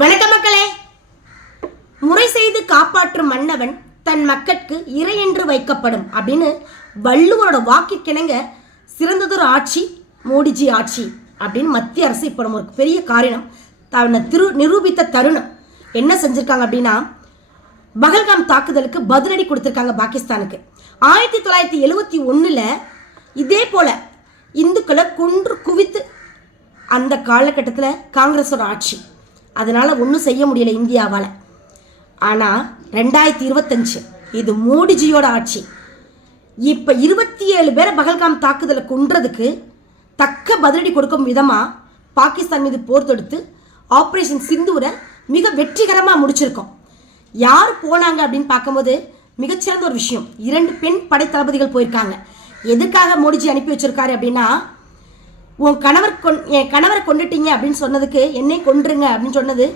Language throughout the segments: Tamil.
வணக்க மக்களே. முறை செய்து காப்பாற்றும் மன்னவன் தன் மக்கட்கு இறை என்று வைக்கப்படும் அப்படின்னு வள்ளுவரோட வாக்கிற்கிணங்க சிறந்ததொரு ஆட்சி மோடிஜி ஆட்சி அப்படின்னு மத்திய அரசு இப்போ நம்ம ஒரு பெரிய காரணம் தன்னை திரு நிரூபித்த தருணம். என்ன செஞ்சுருக்காங்க அப்படின்னா பகல்காம் தாக்குதலுக்கு பதிலடி கொடுத்துருக்காங்க பாகிஸ்தானுக்கு. ஆயிரத்தி தொள்ளாயிரத்தி எழுவத்தி ஒன்றில் இதே போல் இந்துக்களை கொன்று குவித்து அந்த காலகட்டத்தில் காங்கிரஸோட ஆட்சி. அதனால் ஒன்றும் செய்ய முடியல இந்தியாவால். ஆனால் ரெண்டாயிரத்தி இருபத்தஞ்சு இது மோடிஜியோட ஆட்சி. இப்போ இருபத்தி ஏழு பேரை பகல்காம் தாக்குதலை கொன்றதுக்கு தக்க பதிலடி கொடுக்கும் விதமாக பாகிஸ்தான் மீது போர் தொடுத்து ஆப்ரேஷன் சிந்தூரை மிக வெற்றிகரமாக முடிச்சிருக்கோம். யார் போனாங்க அப்படின்னு பார்க்கும்போது மிகச்சிறந்த ஒரு விஷயம். இரண்டு பெண் படை தளபதிகள் போயிருக்காங்க. எதுக்காக மோடிஜி அனுப்பி வச்சிருக்காரு அப்படின்னா உன் கணவர் கொன் என் கணவரை கொண்டுட்டீங்க அப்படின்னு சொன்னதுக்கு என்னை கொன்றுங்க அப்படின்னு சொன்னது.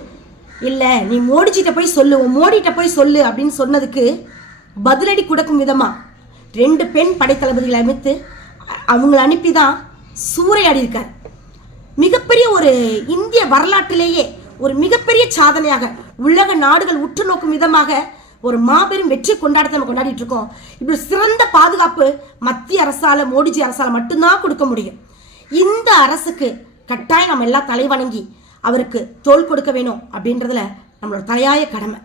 இல்லை நீ மோடிஜிட்ட போய் சொல்லு உன் மோடிட்ட போய் சொல்லு அப்படின்னு சொன்னதுக்கு பதிலடி கொடுக்கும் விதமாக ரெண்டு பெண் படைத்தளபதிகளை அமைத்து அவங்களை அவங்கள அனுப்பி தான் சூறையாடி இருக்கார். மிகப்பெரிய ஒரு இந்திய வரலாற்றிலேயே ஒரு மிகப்பெரிய சாதனையாக உலக நாடுகள் உற்று நோக்கும் விதமாக ஒரு மாபெரும் வெற்றி கொண்டாடத்தை நம்ம கொண்டாடிட்டு இருக்கோம். இப்படி சிறந்த பாதுகாப்பு மத்திய அரசால மோடிஜி அரசால மட்டும்தான் கொடுக்க முடியும். இந்த அரசுக்கு கட்டாயம் நம்ம எல்லாம் தலைவணங்கி அவருக்கு தோள் கொடுக்க வேணும் அப்படின்றதுல நம்மளோட தலையாய கடமை.